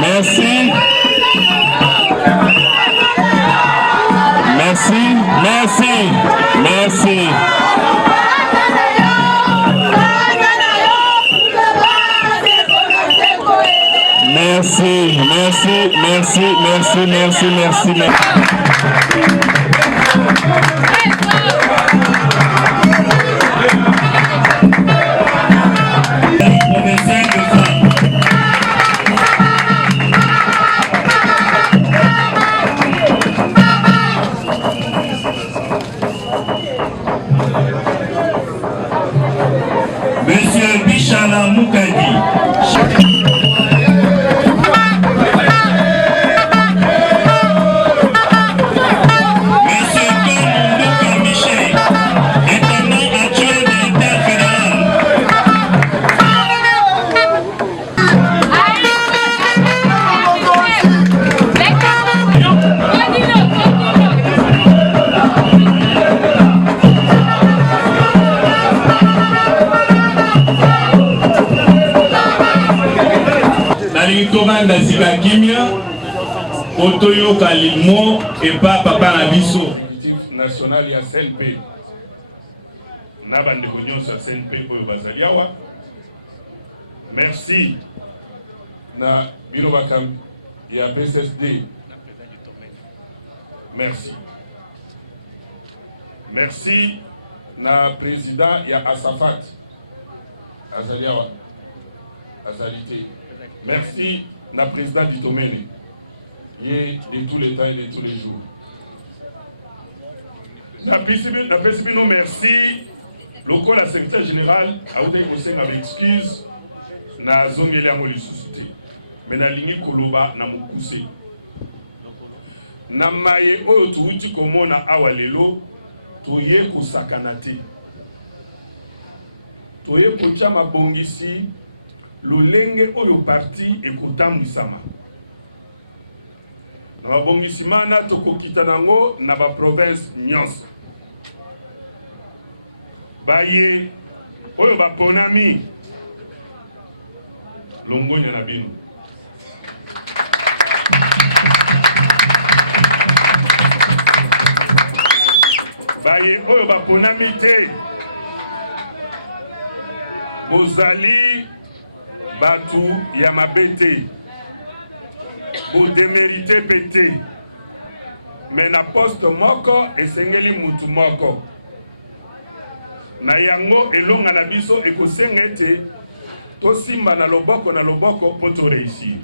Merci. Merci, merci, merci. Merci, merci, merci, merci, merci, merci, merci. Monsieur Bichala Moukadi. Tobanda zika kimia otoyo kalimo et pas papa na biso national ya CNP na bande konyo sa CNP oyo bazaliawa. Merci na biro bakam ya PSSD. Merci. Merci na président ya Asafat azaliawa azalité. Merci na président Ditomene, de tous les temps et de tous les jours. Na PCB, merci. Le la secrétaire général a eu conseil avec excuse na zone ya mo suscité. Mais na ligne koloba na mukuse. Na maye oyo tuuti komona awalelo toye ko sakanate. Toye ko chama bongisi lolenge oyo parti ekotambwisama na babongisimana tokokita nango na baprovince nyonso baye oyo baponami longonya na bino baye oyo baponami te bozali batu ya mabete pour démériter pété mais na poste moko esengeli mutu moko na yango elonga na biso ekosenga ete tosimba na loboko po to réussir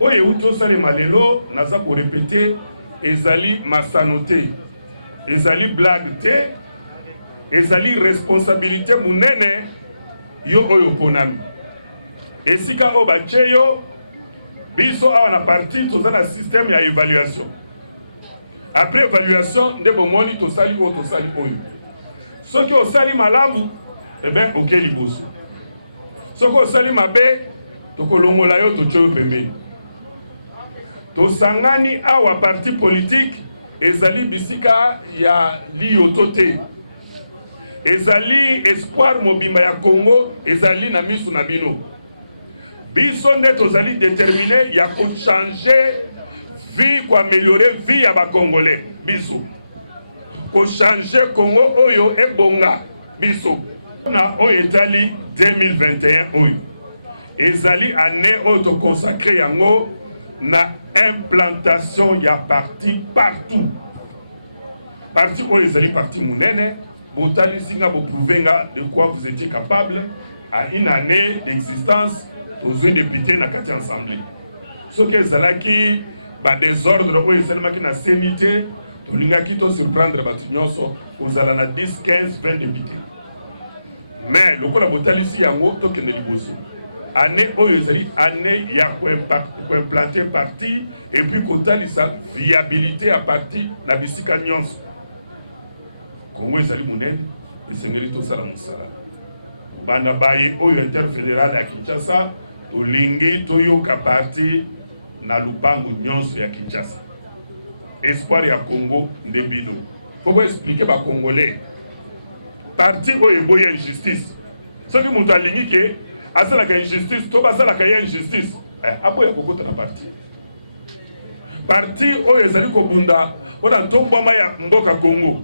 oyo euti osalema lelo naza korepete ezali masano te ezali blague te ezali responsabilité munene yo oyo ponami esika o bacheyo biso awa na parti toza na système ya évaluation après évaluation nde bomoni tosali oyo soki osali malamu ben oke liboso soki osali mabe tokolongola yo tochoyo pembeni tosangani awa parti politique ezali bisika ya liyoto te ezali espoir mobimba ya Congo ezali na misu na bino biso nde tozali déterminé ya changer vie ko améliorer vie ya ba congolais biso ko changer Congo oyo ebonga biso na oyo etali 2021 oyo ezali année oyo to consacré yango na implantation ya parti partout parti oyo ezali parti munene. Botali singa vous prouvez de quoi vous étiez capable à une année d'existence aux députés dans la assemblée. Ce que Zalaki, désordre, qui n'a sémité, on a quitté surprendre Batignoso, aux alana 10, 15, 20 députés. Mais le coup la botali ici en haut, donc il est liboso. Année où année il y a pour implanter parti et puis côté sa viabilité à parti la bisika nyonso. Congo ezali munene esengeli tosala mosala banda baye oyo interfédéral ya Kinshasa olingi toyoka parti na lupango nyonso ya Kinshasa espoir ya Congo nde bino faut expliquer ba congolais parti oyo eboya injustice soki moto alingi ke asalaka injustice to basalaka ya injustice aboya kokota na parti oyo ezali kobunda mpona ntobwama ya mboka Congo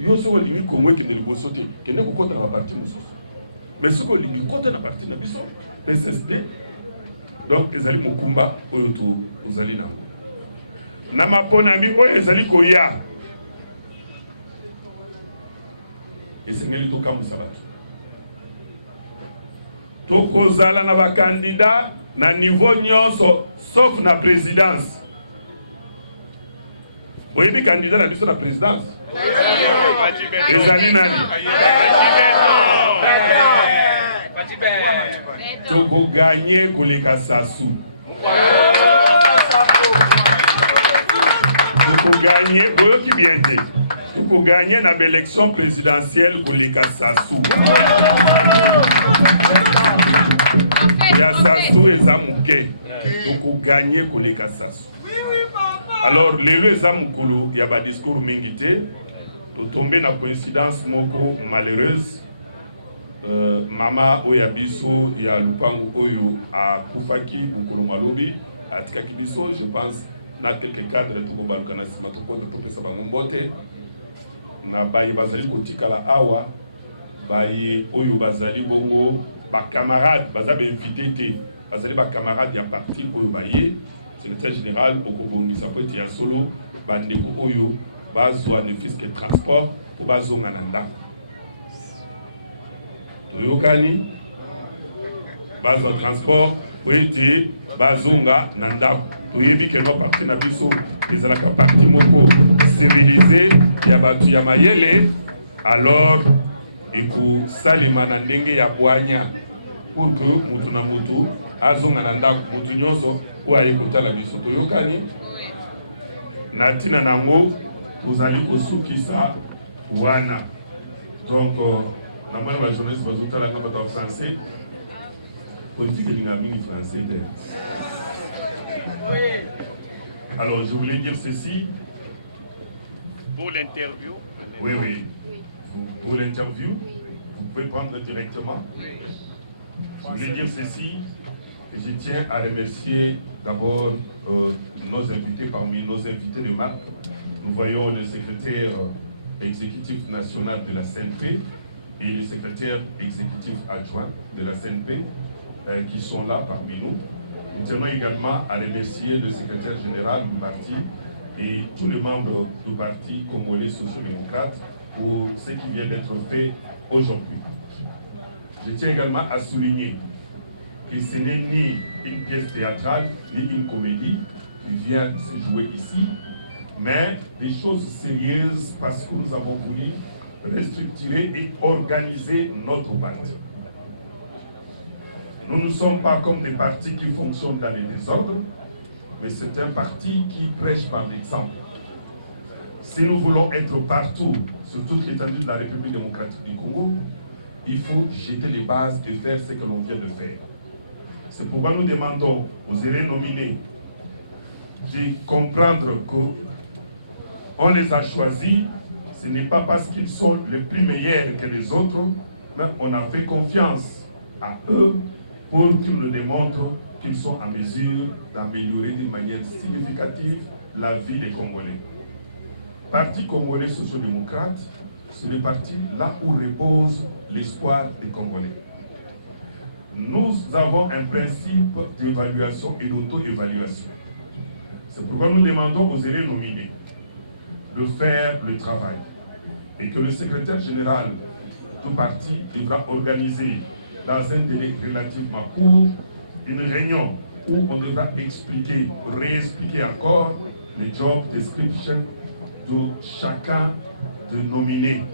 yo soki olingi Congo ekende liboso te kende kokota na baparti mosusu mais soki olingi kota na parti na biso PCSD donc ezali mokumba oyo tozali nango na maponami oyo ezali koya esengeli tokamwisa bato tokozala na bakandida na niveau nyonso sauf na présidence. Oyebi candidat na biso na présidence ezali nani? Tokoganye koleka Sassou. Tokoganye oyoki bien te. Tokoganye na élection présidentielle koleka Sassou. Ya Sassou eza moke. Tokoganye koleka Sassou. Alors lelo eza mokolo ya ba discours mingi te. Totombe na coïncidence moko malheureuse. Mama oya biso ya lupangu oyo akufaki bukulu malobi atikaki biso, je pense na quelques cadres tokobaluka na sima topesa bango mbote na baye bazali kotikala awa baye oyo bazali bongo bacamarade baza bainvité te bazali bacamarade ya parti oyo baye secrétaire général okobongisa po ete ya solo bandeko oyo bazwa ne fiske transport po bazonga na ndako toyokani bazwa transport po ete bazonga na ndako toyebi ke parti na biso ezalaka parti moko civilisé ya bato ya mayele alors ekosalema na ndenge ya bwanya pour que mutu na mutu azonga na ndako mutu nyonso oyo aye kotala biso toyokani na ntina nango tozali kosukisa wana donc na moyen ba journaliste bazotala nga bato ya français politique elinga mingi français te. Alors je voulais dire ceci pour l'interview. Oui. Pour l'interview, vous pouvez prendre directement. Je voulais dire ceci. Je tiens à remercier d'abord nos invités, parmi nos invités de marque. Nous voyons le secrétaire exécutif national de la CNP et le secrétaire exécutif adjoint de la CNP qui sont là parmi nous. Nous tenons également à remercier le secrétaire général du parti et tous les membres du parti congolais social-démocrate pour ce qui vient d'être fait aujourd'hui. Je tiens également à souligner que ce n'est ni une pièce théâtrale, ni une comédie qui vient de se jouer ici, mais des choses sérieuses parce que nous avons voulu restructurer et organiser notre parti. Nous ne sommes pas comme des partis qui fonctionnent dans les désordres, mais c'est un parti qui prêche par l'exemple. Si nous voulons être partout, sur toute l'étendue de la République démocratique du Congo, il faut jeter les bases et faire ce que l'on vient de faire. C'est pourquoi nous demandons aux élus nominés de comprendre qu'on les a choisis. Ce n'est pas parce qu'ils sont les plus meilleurs que les autres, mais on a fait confiance à eux pour qu'ils nous démontrent qu'ils sont en mesure d'améliorer d'une manière significative la vie des Congolais. Parti congolais social-démocrate, c'est le parti là où repose l'espoir des Congolais. Nous avons un principe d'évaluation et d'auto-évaluation. C'est pourquoi nous demandons aux élus nominés de faire le travail et que le secrétaire général du parti devra organiser dans un délai relativement court une réunion où on devra expliquer, réexpliquer encore les job descriptions de chacun de nominés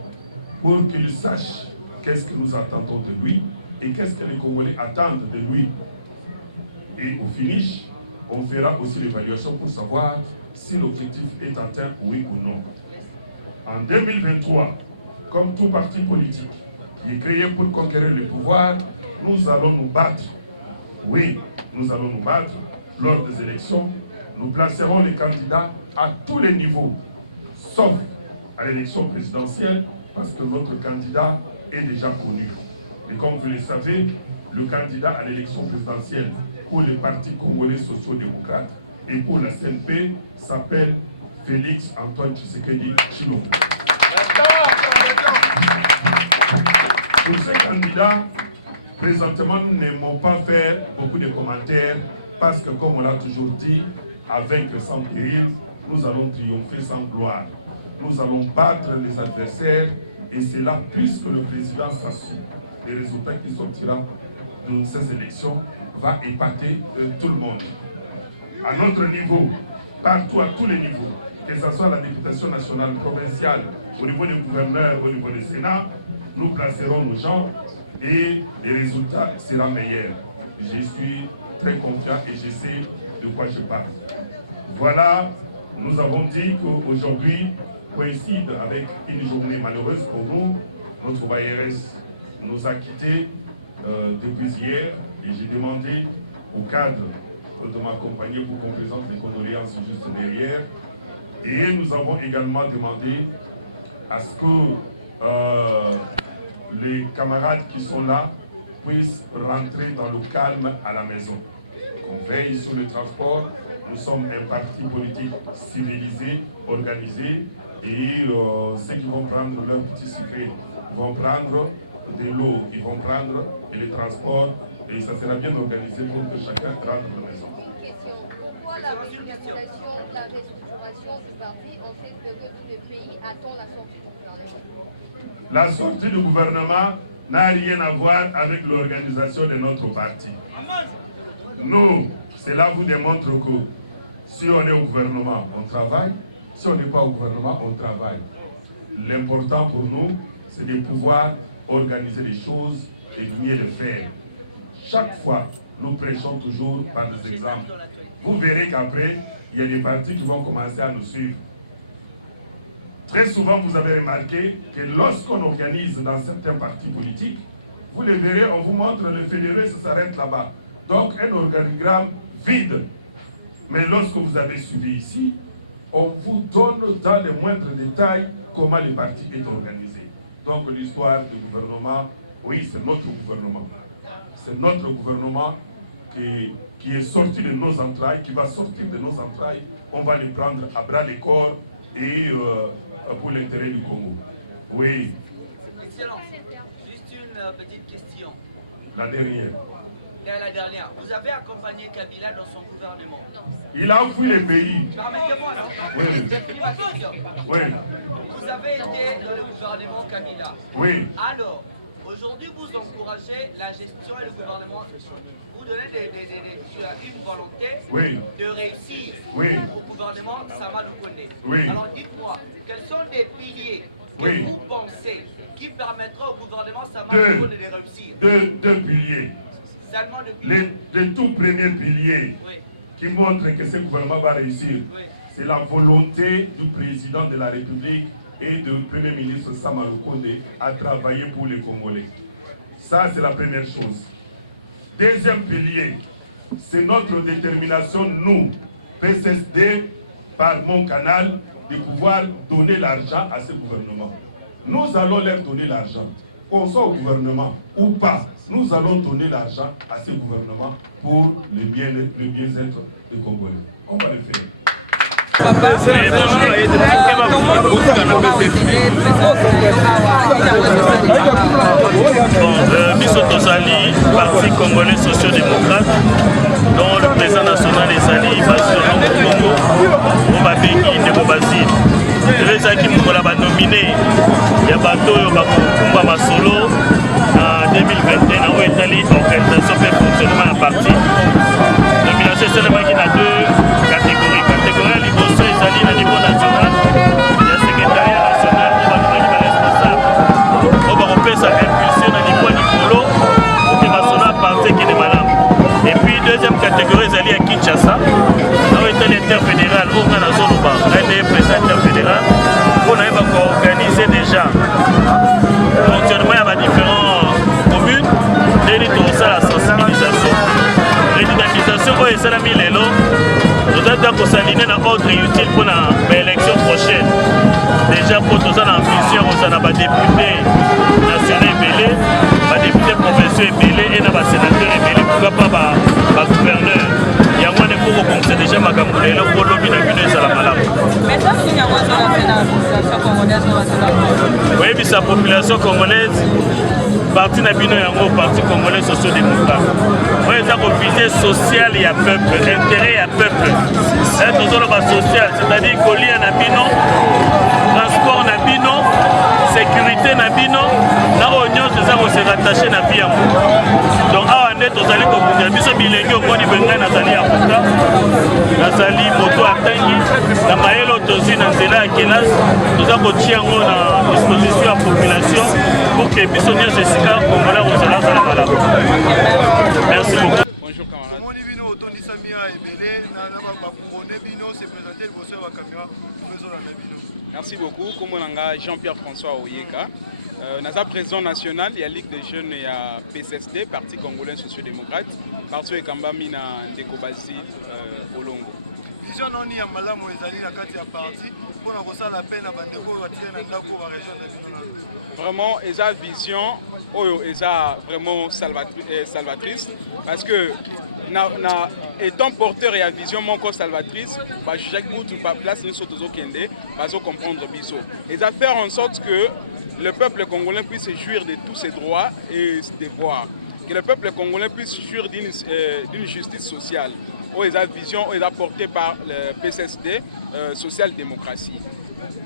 pour qu'il sache qu'est-ce que nous attendons de lui et qu'est-ce que les Congolais attendent de lui. Et au finish, on fera aussi l'évaluation pour savoir si l'objectif est atteint, oui ou non. En 2023, comme tout parti politique qui est créé pour conquérir le pouvoir, nous allons nous battre. Oui, nous allons nous battre lors des élections. Nous placerons les candidats à tous les niveaux, sauf à l'élection présidentielle, parce que notre candidat est déjà connu. Et comme vous le savez, le candidat à l'élection présidentielle pour le Parti congolais social-démocrate et pour la CNP s'appelle Félix Antoine Tshisekedi Tshilombo. Pour ces candidats, présentement, nous n'aimons pas faire beaucoup de commentaires parce que, comme on l'a toujours dit, avec sans péril, nous allons triompher sans gloire. Nous allons battre les adversaires et c'est là, puisque le président s'assure, les résultats qui sortiront de ces élections va épater tout le monde. À notre niveau, partout, à tous les niveaux, que ce soit la députation nationale, provinciale, au niveau des gouverneurs, au niveau du Sénat, nous placerons nos gens et les résultats seront meilleurs. Je suis très confiant et je sais de quoi je parle. Voilà, nous avons dit qu'aujourd'hui coïncide avec une journée malheureuse pour nous. Notre VRS nous a quittés depuis hier et j'ai demandé au cadre de m'accompagner pour qu'on présente les condoléances juste derrière. Et nous avons également demandé à ce que les camarades qui sont là puissent rentrer dans le calme à la maison. Qu'on veille sur le transport. Nous sommes un parti politique civilisé, organisé, et ceux qui vont prendre leur petit sucré vont prendre de l'eau, ils vont prendre les transports, et ça sera bien organisé pour que chacun rentre à la maison. Pourquoi la réorganisation, la restructuration du parti en fait que tout le pays attend la sortie du gouvernement? La sortie du gouvernement n'a rien à voir avec l'organisation de notre parti. Nous, cela vous démontre que si on est au gouvernement, on travaille. Si on n'est pas au gouvernement, on travaille. L'important pour nous, c'est de pouvoir organiser les choses et de mieux le faire. Chaque fois, nous prêchons toujours par des exemples. Vous verrez qu'après, il y a des partis qui vont commencer à nous suivre. Très souvent, vous avez remarqué que lorsqu'on organise dans certains partis politiques, vous le verrez, on vous montre le fédéré, ça s'arrête là-bas. Donc, un organigramme vide. Mais lorsque vous avez suivi ici, on vous donne dans les moindres détails comment le parti est organisé. Donc, l'histoire du gouvernement, oui, c'est notre gouvernement. C'est notre gouvernement qui est sorti de nos entrailles, qui va sortir de nos entrailles. On va les prendre à bras le corps et pour l'intérêt du Congo. Oui. Excellent. Juste une petite question. La dernière. La dernière. Vous avez accompagné Kabila dans son gouvernement. Il a fui le pays. Permettez-moi, Oui. j'ai fini ma question. Oui. Vous avez été dans le gouvernement Kabila. Oui. Alors, aujourd'hui, vous encouragez la gestion et le gouvernement. Vous donnez une volonté de réussir au gouvernement Sama Lukonde. Oui. Alors, dites-moi, quels sont les piliers que vous pensez qui permettront au gouvernement Sama Lukonde de réussir? Deux piliers. Seulement deux piliers. Le tout premier pilier qui montre que ce gouvernement va réussir, c'est la volonté du président de la République et du Premier ministre Sama Lukonde à travailler pour les Congolais. Ça, c'est la première chose. Deuxième pilier, c'est notre détermination, nous, PCSD, par mon canal, de pouvoir donner l'argent à ce gouvernement. Nous allons leur donner l'argent. Qu'on soit au gouvernement ou pas, nous allons donner l'argent à ce gouvernement pour le bien-être des Congolais. On va le faire. Biso Tozali, Parti congolais social-démocrate, dont le président national est Sali Bassirou Congo, Obabengi Ndeko Basile. Les qui m'ont nominé, il y a Bato Kumba Masolo en 2021 où est allé organisation et fonctionnement à parti. Nomination seulement qui a deux catégories. Catégorie à niveau c'est à niveau national, il y a secrétariat national, on va devenir responsable. On va repérer sa impulsion à niveau Nicolo pour que Masolo parte qui est malade. Et puis deuxième catégorie, c'est à Kinshasa. Là où était l'interfédéral, on a la zone où on est président interfédéral. On a organisé déjà le fonctionnement à différentes communes et tout ça la sensibilisation. L'identification est ça la mis les lots. Nous avons s'aligner dans l'ordre utile pour l'élection prochaine. Déjà pour tout ça l'ambition, on a des députés nationaux ébélés, des députés provinciaux ébélés et des sénateurs ébélés. Pourquoi pas bagouverneur yango wana mpo kokongisa déjà makambo lelo mpo lobi na bino ezala malamu koyebisa population congolaise parti na bino yango parti congolais socio-démocrate oyo eza kovise sociale ya peuple intérêt ya peuple tozoloba social c'est-à-dire kolia na bino transport na bino sécurité na bino na oyo nyonso eza kose rattaché na vie ya moto donc awa nde tozali kobundela biso bilenge omoni bengai nazali avoka nazali moto atangi na mayele oyo tozwi na nzela ya kelasi toza kotia yango na disposition ya population pour que biso nyonso esika kongola kozala azala malamu. Merci beaucoup. Bonjour camarades. Merci beaucoup. Comme on a Jean-Pierre François Oyeka. Naza président national, il y a Ligue des jeunes et à PSSD, Parti congolais social-démocrate, Parti Ekambami na Ndeko Basi Olongo. Vision non ya malamu ezali na kati ya parti pour na kosala peine na bandeko batire na ndako wa région de Bino. Vraiment, eza vision oyo eza vraiment salvatrice parce que étant porteur et à vision mon corps salvatrice, bah chaque bout ou pas place nous sommes kende, bazo comprendre biso. Et ça faire en sorte que le peuple congolais puisse jouir de tous ses droits et ses devoirs, que le peuple congolais puisse jouir d'une justice sociale. Où est la vision est portée par le PSSD, social-démocratie.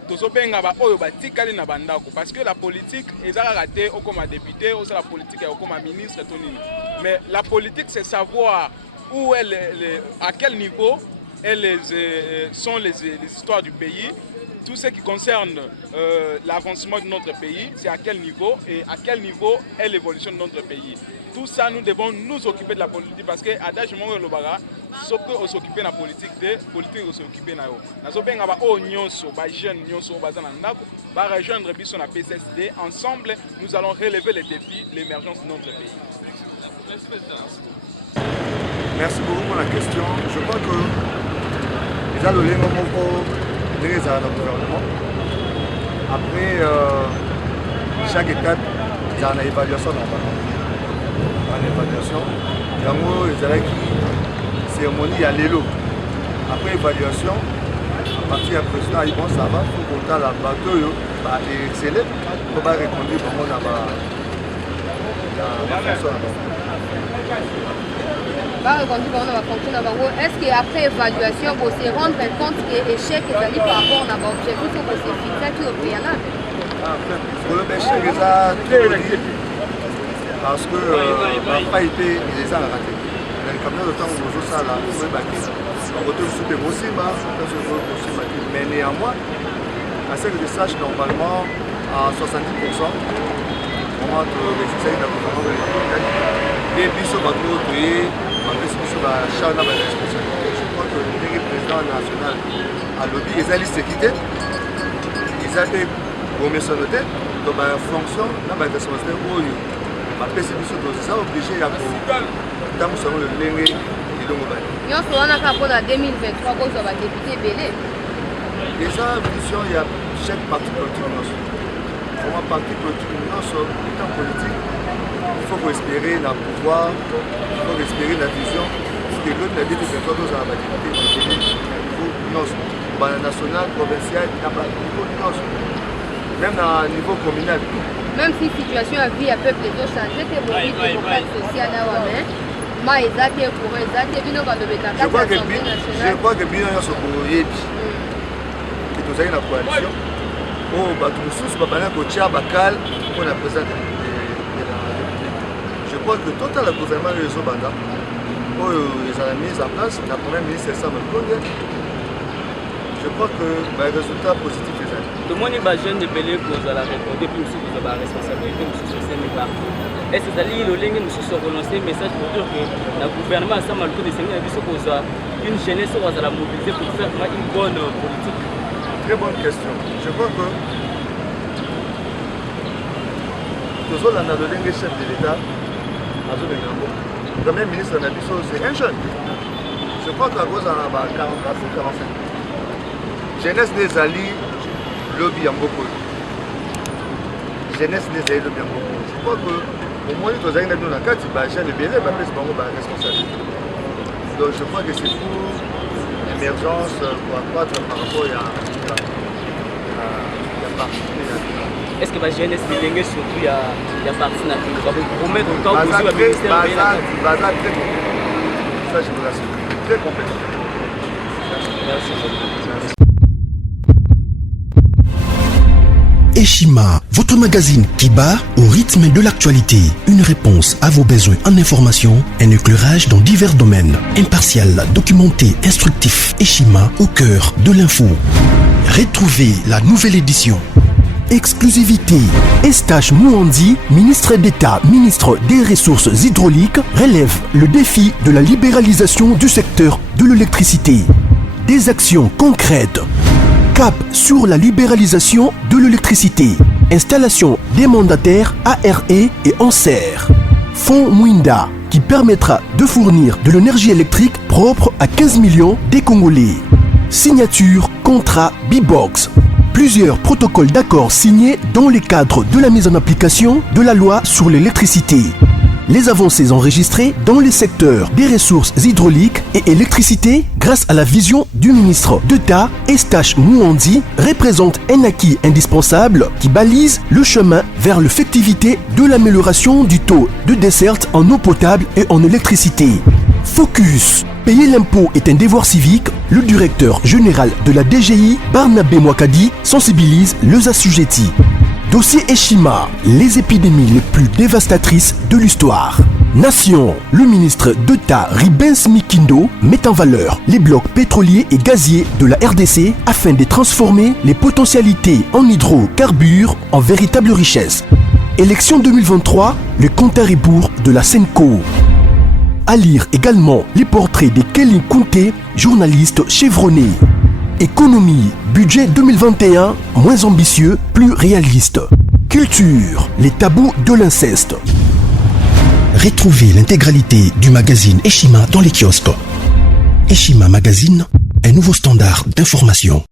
Parce que la politique est ratée comme député, ou la politique est comme ministre. Mais la politique, c'est savoir où à quel niveau sont les histoires du pays. Tout ce qui concerne l'avancement de notre pays, c'est à quel niveau et à quel niveau est l'évolution de notre pays. Tout ça, nous devons nous occuper de la politique parce que à l'âge où nous sommes s'occuper de la politique, on s'occuper de la rejoindre la PSSD. Ensemble, nous allons relever les défis de l'émergence de notre pays. Merci beaucoup pour la question. Je crois que les alliés le gouvernement. Après chaque étape, il y a une évaluation normalement. Une évaluation. Il y a une cérémonie à l'élo. Après évaluation, à partir du président, il pense ça va, il faut compter la bateau, et exceller pour répondre vraiment à la fonction. Est-ce qu'après évaluation, vous se rendre compte que l'échec est par rapport à l'objectif que vous avez fixé au préalable? Pour l'échec, il a tout dit parce que la faillite, il les a ratés. Comme le temps où vous ça là, vous pouvez bâtir. On retrouve super aussi, mais néanmoins, à ce que je sache, normalement, à 70%, on va les essais de et puis ce bateau créé, je crois que le président national a lobby, ils ont sécurité, ils ont fait commercialité, donc en fonction de la responsabilité où la PCB est obligé à faire le lingue et le mobile. Nous avons pour 2023 cause de député Belé. Déjà, vision, il y a chaque parti politique. Pour un parti politique, étant politique, il faut espérer le pouvoir, il faut espérer la vision. Pour que l'autre, la députation, nous avons la député, national, provincial, même à un niveau communal. Même si la situation à vie à peuple est changée, que vous dites que vous faites social à vous-même, je crois que bien sûr, que nous avons la coalition. Je crois que tout le gouvernement de Zobanda, ils ont mis en place, la première ministre Sam Konde. Je crois que le résultat positif est là. Tout le monde est jeune de Belé pour la répondre, puis aussi vous avez la responsabilité de ce système. Est-ce que vous avez relancé un message pour dire que le gouvernement a une jeunesse qui va mobiliser pour faire une bonne politique? Très bonne question. Je crois que nous avons le chef de l'État, le premier ministre de Nabiso, c'est un jeune. Je crois que la cause en a 44 ou 45. Jeunesse des alliés, lobby en beaucoup. Jeunesse des alliés, lobby en beaucoup. Je crois que au moins, nous avons une carte, il va bien, il va responsabilité. Donc je crois que c'est pour l'émergence, pour accroître par rapport à la partie. Est-ce que la jeunesse de l'Engue surtout il y a parti dans le promettre encore aussi le ministère très compétent. Ça je vous l'assure. Très compétent. Merci. Eshima, votre magazine qui bat au rythme de l'actualité. Une réponse à vos besoins en information, un éclairage dans divers domaines. Impartial, documenté, instructif. Eshima au cœur de l'info. Retrouvez la nouvelle édition. Exclusivité. Estache Mouandi, ministre d'État, ministre des Ressources hydrauliques, relève le défi de la libéralisation du secteur de l'électricité. Des actions concrètes. Cap sur la libéralisation de l'électricité. Installation des mandataires ARE et ANSER. Fonds Mwinda qui permettra de fournir de l'énergie électrique propre à 15 millions des Congolais. Signature contrat B-Box. Plusieurs protocoles d'accord signés dans le cadre de la mise en application de la loi sur l'électricité. Les avancées enregistrées dans les secteurs des ressources hydrauliques et électricité grâce à la vision du ministre d'État Estache Mouandi représentent un acquis indispensable qui balise le chemin vers l'effectivité de l'amélioration du taux de desserte en eau potable et en électricité. Focus. Payer l'impôt est un devoir civique. Le directeur général de la DGI, Barnabé Mwakadi, sensibilise les assujettis. Dossier Eshima, les épidémies les plus dévastatrices de l'histoire. Nation, le ministre d'État Ribens Mikindo met en valeur les blocs pétroliers et gaziers de la RDC afin de transformer les potentialités en hydrocarbures en véritable richesse. Élection 2023, le compte à rebours de la Senco. À lire également les portraits de Kelly Kounté, journaliste chevronné. Économie, budget 2021, moins ambitieux, plus réaliste. Culture, les tabous de l'inceste. Retrouvez l'intégralité du magazine Eshima dans les kiosques. Eshima Magazine, un nouveau standard d'information.